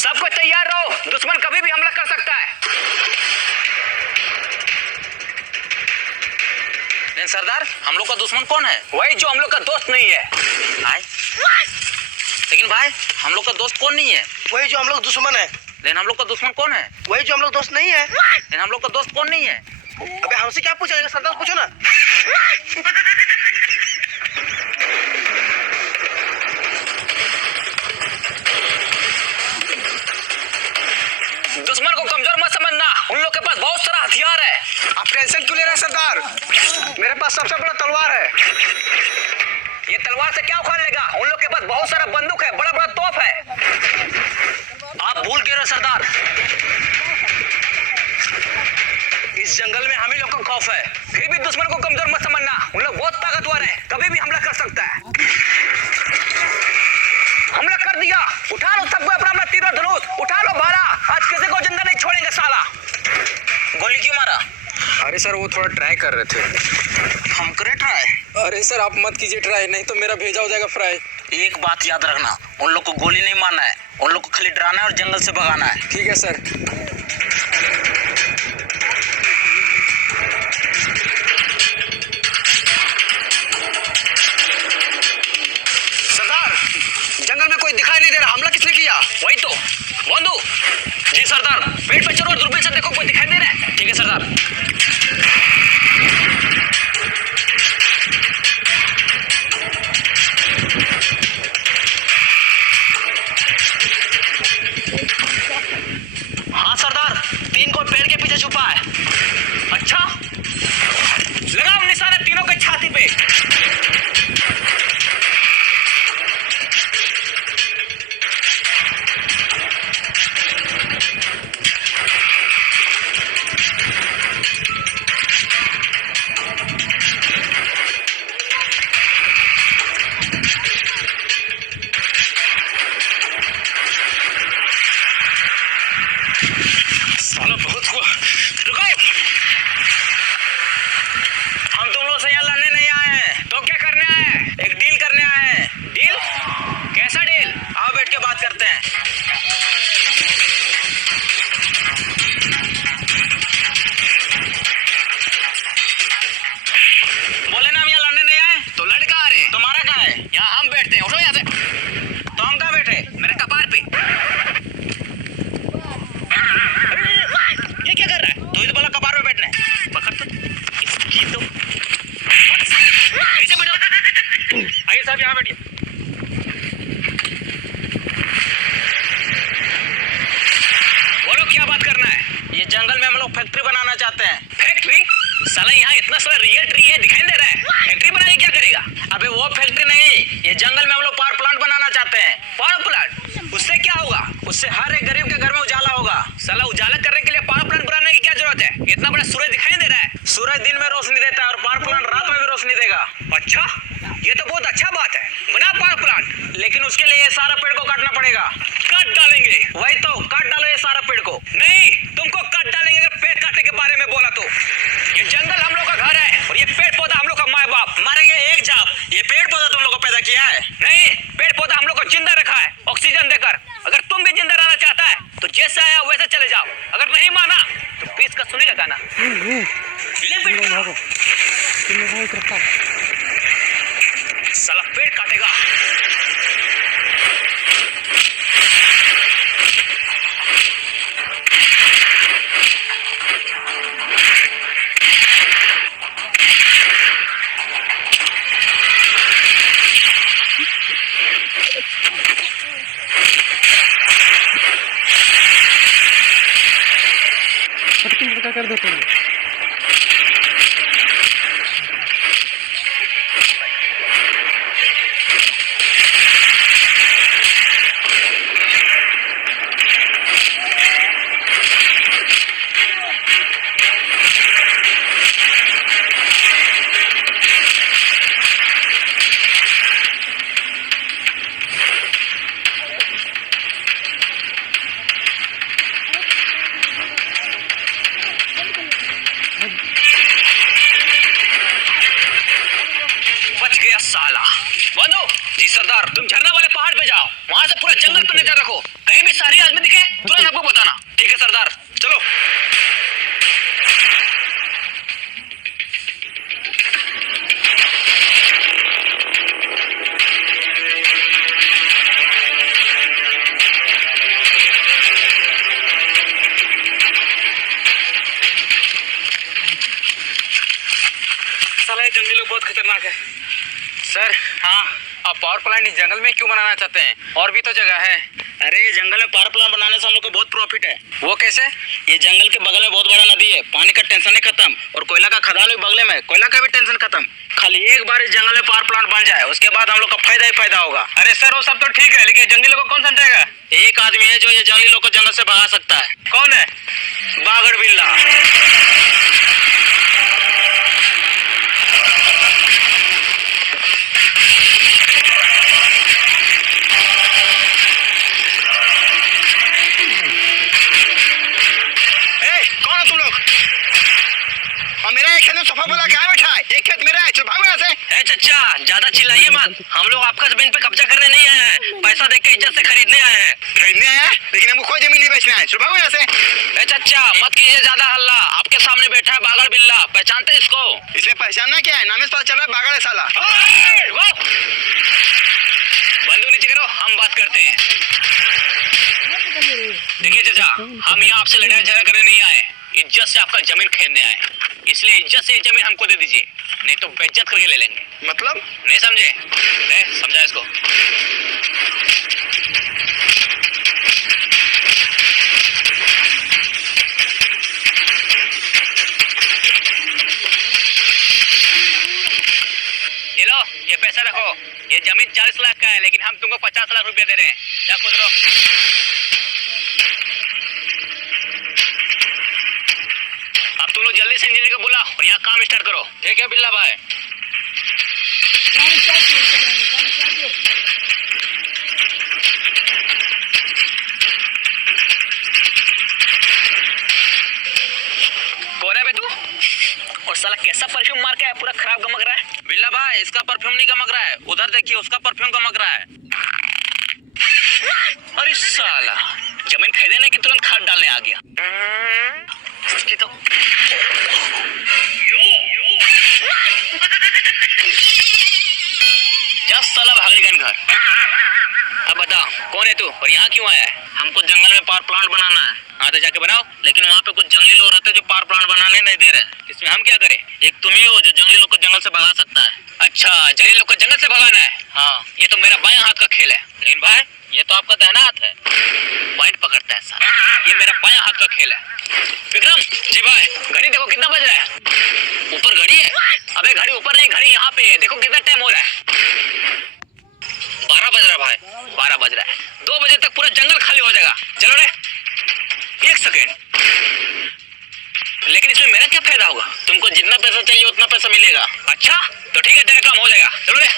सबको तैयार रहो, दुश्मन कभी भी हमला कर सकता है। लेकिन सरदार, हम लोग का दुश्मन कौन है? वही जो हम लोग का दोस्त नहीं है। भाई, लेकिन भाई हम लोग का दोस्त कौन नहीं है? वही जो हम लोग दुश्मन है। लेकिन हम लोग का दुश्मन कौन है? वही जो हम लोग दोस्त नहीं है। लेकिन हम लोग का दोस्त कौन नहीं है? अबे हमसे क्या पूछा जाएगा, सरदार पूछो ना। दुश्मन को कमजोर मत समझना, उन लोग के पास बहुत सारा हथियार है। आप टेंशन क्यों ले रहे हैं सरदार? मेरे पास सबसे बड़ा तलवार है। ये तलवार से क्या उखाड़ लेगा? उन लोग के पास बहुत सारा बंदूक है, बड़ा बड़ा तोप है। आप भूल गए सरदार, इस जंगल में हम ही लोग को खौफ है। फिर भी दुश्मन को कमजोर मत समझना, उन लोग बहुत ताकतवर है, कभी भी हमला कर सकता है। हमला कर दिया, उठा लो सबको अपना अपना तीर और धनुष, उठा लो भाला, आज किसी को जिंदा नहीं छोड़ेंगे साला। गोली क्यों मारा? अरे सर वो थोड़ा ट्राई कर रहे थे। हम करे ट्राई? अरे सर आप मत कीजिए ट्राई, नहीं तो मेरा भेजा हो जाएगा फ्राई। एक बात याद रखना, उन लोग को गोली नहीं मारना है, उन लोग को खाली डराना है और जंगल से भगाना है। ठीक है सर। सरदार, जंगल में कोई दिखाई नहीं दे रहा, हमला किसने किया? वही तो बंधु जी। सरदार पेड़ पे चढ़ो, दूरबीन से देखो कोई दिखाई दे रहा है। ठीक है सरदार। हाँ सरदार, 3 को पेड़ के पीछे छुपा है। अच्छा, लगाओ निशाना तीनों के छाती पे। साला बहुत हुआ, रुको। हम तुम लोग से यहाँ लड़ने नहीं आए हैं, तो क्या करने आए हैं? एक डील करने आए हैं। डील? कैसा डील? आओ बैठ के बात करते हैं। बोले ना हम यहाँ लड़ने नहीं आए, तो लड़ कहाँ आ रहे? तुम्हारा कहाँ है? यहाँ हम बैठते हैं, उठो यहाँ से। तो हम कहाँ बैठे? मेरे कपार पे। ये क्या कर रहा है? तो इधर बोला कपार में बैठने। पकड़ तो इसकी तो। पीछे बैठो। आइए साहब यहाँ बैठिए। बोलो क्या बात करना है? ये जंगल में हम लोग फैक्ट्री बनाना चाहते हैं। फैक्ट्री? साला यहाँ इतना सारा रियल ट्री है, दिखाई दे रहा है। फैक्ट्री बनाने क्या करेगा? अबे वो फैक्ट्री नहीं, ये जंगल में हम लोग पावर प्लांट बनाना चाहते हैं। Power plant? उससे क्या होगा? उससे हर एक गरीब के घर में उजाला होगा। साला उजाला करने के लिए पावर प्लांट बनाने की क्या जरूरत है? इतना बड़ा सूरज दिखाई नहीं दे रहा है। सूरज दिन में रोशनी देता है और पावर प्लांट रात में भी रोशनी देगा। अच्छा, ये तो बहुत अच्छा बात है, बना पावर प्लांट। लेकिन उसके लिए ये सारा पेड़ को काटना पड़ेगा। काट डालेंगे। वही तो, काट डालो ये सारा पेड़ को। नहीं, तुमको काट डालेंगे अगर पेड़ काटने के बारे में बोला तो। ये जंगल हम लोग का घर है और ये पेड़ पौधा हम लोग का माँ बाप। मारेंगे एक झाप। ये पेड़ पौधा तुम लोग को पैदा किया है? नहीं, पेड़ पौधा हम लोग को जिंदा रखा है ऑक्सीजन देकर। अगर तुम भी जिंदा रहना चाहता है तो जैसे आया वैसे चले जाओ, अगर नहीं माना तो पीस का सुनेगा गाना। ले पेड़ को। साला पेड़ काटेगा। कर दो तुम। बहुत खतरनाक है। सर हाँ, आप पावर प्लांट इस जंगल में क्यों बनाना चाहते हैं? और भी तो जगह है। अरे ये जंगल में पावर प्लांट बनाने से हम लोग को बहुत प्रॉफिट है। वो कैसे? ये जंगल के बगल में बहुत बड़ा नदी है, पानी का टेंशन ही खत्म, और कोयला का खदान भी बगल में, कोयला का भी टेंशन खत्म। खाली एक बार इस जंगल में पावर प्लांट बन जाए, उसके बाद हम लोग का फायदा ही फायदा होगा। अरे सर वो सब तो ठीक है, लेकिन जंगली लोग को कौन समझाएगा? एक आदमी है जो ये जंगली लोग को जंगल से भगा सकता है। कौन है? बागड़ बिल्ला। कौन हो तुम लोग? और मेरा एक खेत में सोफा बोला क्या बैठा है? एक खेत मेरा है, चल भागो यहाँ से। ए चचा, ज्यादा चिल्लाइए मत। हम लोग आपका जमीन पे कब्जा करने नहीं आए हैं, पैसा देके इज्जत से खरीदने आए हैं। खरीदने आया है, लेकिन हमको कोई जमीन नहीं बेचना है, चल भागो यहाँ से। ए चचा, मत कीजिए ज्यादा हल्ला। आपके सामने बैठा है बागड़ बिल्ला, पहचानते हैं इसको? इसमें पहचानना क्या है? नाम से पता चल रहा है बागड़ है साला। बंदूक नीचे करो, हम बात करते हैं। देखिए चचा, हम यहाँ आपसे लड़ाई झगड़ा करने नहीं आए, इज्जत से आपका जमीन खरीदने आए। इसलिए इज्जत से ये जमीन हमको दे दीजिए, नहीं तो बेइज्जत करके ले लेंगे। मतलब? नहीं समझे? ले समझा इसको। ये लो, ये पैसा रखो। ये जमीन 40 लाख का है, लेकिन हम तुमको 50 लाख रुपया दे रहे हैं। जा खुद रहो। अब तुम लोग जल्दी से इंजीनियर को बुला और यहाँ काम स्टार्ट करो। ठीक है बिल्ला भाई? कौन है बे तू? और साला कैसा परफ्यूम मार के है, पूरा खराब गमक रहा है। बिल्ला भाई, इसका परफ्यूम नहीं गमक रहा है, उधर देखिए उसका परफ्यूम गमक रहा है। अरे साला, जमीन खरीदने की तुरंत खाद डालने आ गया। इसकी तो जा साला भाग गन घर। अब बता, कौन है तू और यहाँ क्यों आया है? हमको जंगल में पावर प्लांट बनाना है। हाँ तो जाके बनाओ। लेकिन वहाँ पे कुछ जंगली लोग रहते हैं जो पावर प्लांट बनाने नहीं दे रहे। इसमें हम क्या करें? एक तुम ही हो जो जंगली लोग को जंगल से भगा सकता है। अच्छा, जंगली लोग को जंगल से भगाना है? हाँ, ये तो मेरा बायां हाथ का खेल है। लेकिन भाई, ये तो आपका दाहिना हाथ है। पॉइंट पकड़ता है साला। ये मेरा बायां हाथ का खेल है। विक्रम जी भाई। घड़ी देखो कितना बज रहा है। ऊपर घड़ी है? अबे घड़ी ऊपर नहीं, घड़ी यहाँ पे है। देखो कितना टाइम हो रहा है। 12 बज रहा है भाई। 12 बज रहा है। 2 बजे तक पूरा जंगल खाली हो जाएगा। चलो रे। 1 सेकेंड। लेकिन इसमें मेरा क्या फायदा होगा? तुमको जितना पैसा चाहिए उतना पैसा मिलेगा। अच्छा तो ठीक है, तेरा काम हो जाएगा। चलो रे।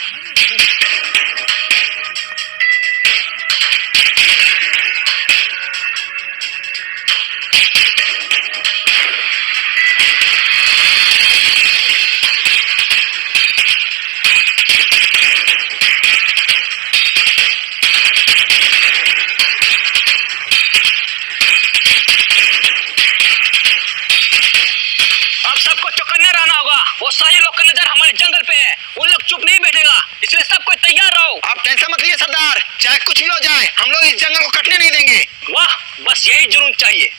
अब सबको चौकन्ने रहना होगा। वो सारे लोग का नजर हमारे जंगल पे है, उन लोग चुप नहीं बैठेगा, इसलिए सबको तैयार रहो। आप टेंशन मत लीजिए सरदार, चाहे कुछ भी हो जाए, हम लोग इस जंगल को कटने नहीं देंगे। वाह, बस यही जुनून चाहिए।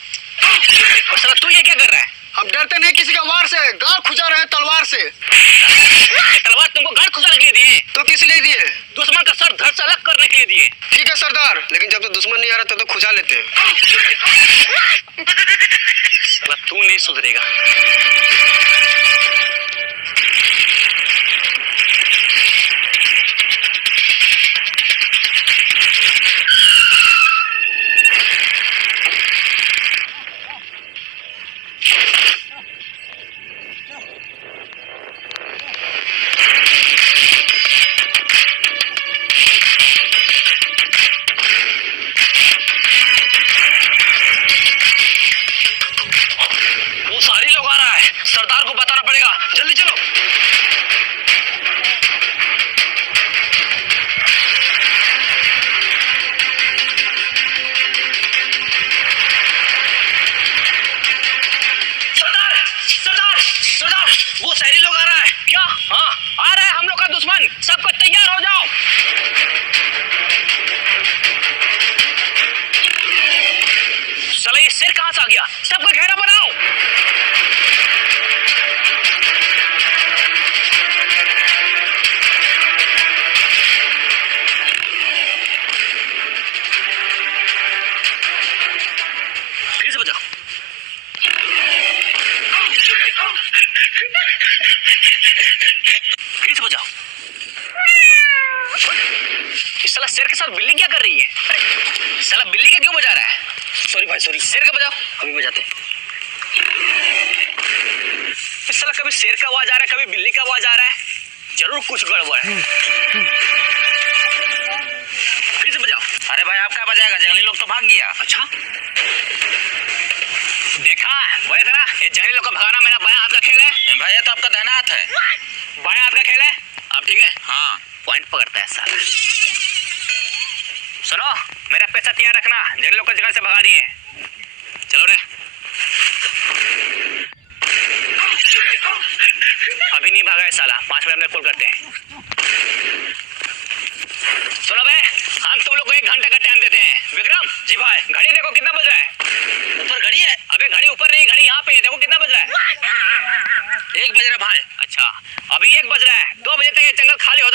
और साला तू ये क्या कर रहा है? हम डरते नहीं किसी का वार से, गाड़ खुजा रहे हैं तलवार से। ये तलवार तुमको गाड़ खुजाने के लिए दिए? तो किस लिए दिए? दुश्मन का सर धड़ से अलग करने के लिए दिए। ठीक है सरदार, लेकिन जब तो दुश्मन नहीं आ रहा तो खुजा लेते हैं। साला तू नहीं सुधरेगा। वो सारी लोग आ रहा है, सरदार को बजाओ। इस साला शेर के साथ बिल्ली क्या कर रही है? अरे साला बिल्ली का क्यों बजा रहा है? सॉरी भाई सॉरी, शेर का बजाओ। अभी बजाते। इस साला कभी शेर का आवाज आ रहा है, कभी बिल्ली का आवाज आ रहा है। जरूर कुछ गड़बड़ है। फिर से बजाओ। अरे भाई आप क्या बजाएगा, जंगली लोग तो भाग गया। अच्छा देखा, वही था ना, ये जंगली लोग को भगाना मेरा बायां हाथ का खेल है। भाई ये तो आपका दाहिना हाथ है। बायां हाथ का खेल है। अब ठीक है, हाँ पॉइंट पकड़ता है साला। सुनो, मेरा पैसा तैयार रखना, जंगली लोग को जगह से भगा दिए। चलो रे। अभी नहीं भागा है साला, 5 मिनट में कॉल करते हैं। सुनो बे, हम तुम लोग को 1 घंटे का टाइम देते हैं। विक्रम जी भाई। घड़ी देखो कितना बज रहा है। ऊपर घड़ी है। अबे घड़ी ऊपर नहीं, घड़ी यहाँ पे है, देखो कितना बज रहा है। 1 बज रहा भाई। अच्छा अभी 1 बज रहा है, 2 बजे तक ये जंगल खाली हो